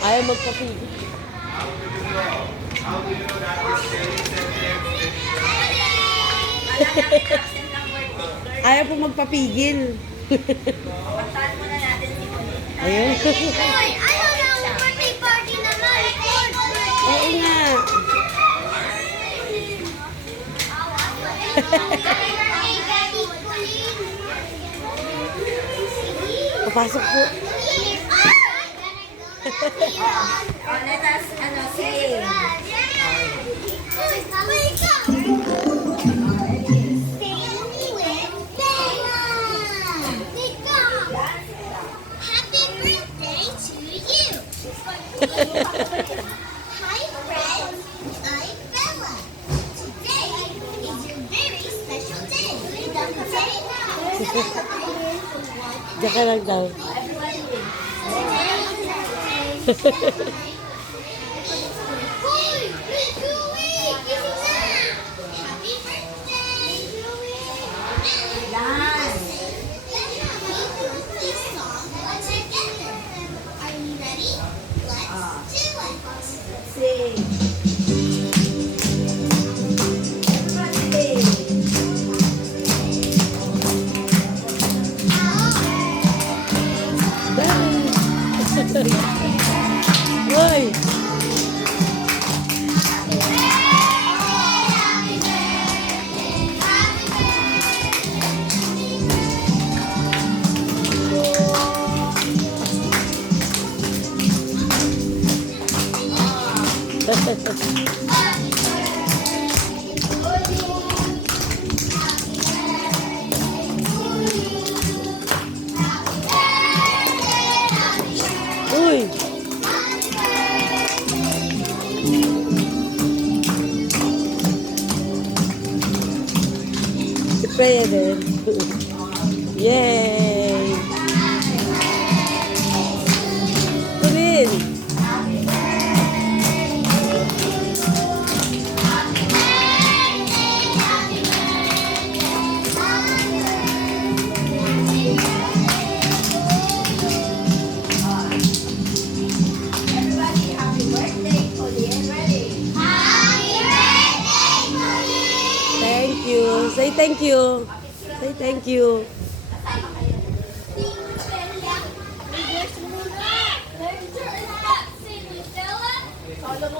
Ayaw magpapigil. Ayaw po magpapigil. Pantahan muna natin si Pauline. Ayun. Hoy, ayaw na birthday party naman. Oo nga. Papasok po. Oh, let us, sing. Happy birthday to you. Hi friends, I'm Bella. Today is your very special day. Diyan ka lang daw. Hoy, Joey! Gising na! Happy birthday, Joey! Dance. This song together. Are you ready? Let's do it. Sing. Everybody sing. Hoy! Uy! Pwede. Yay! Pauline! Everybody, happy birthday, Pauline. Ready? Happy birthday, Pauline! Thank you. Say thank you. Say thank you. Solo mo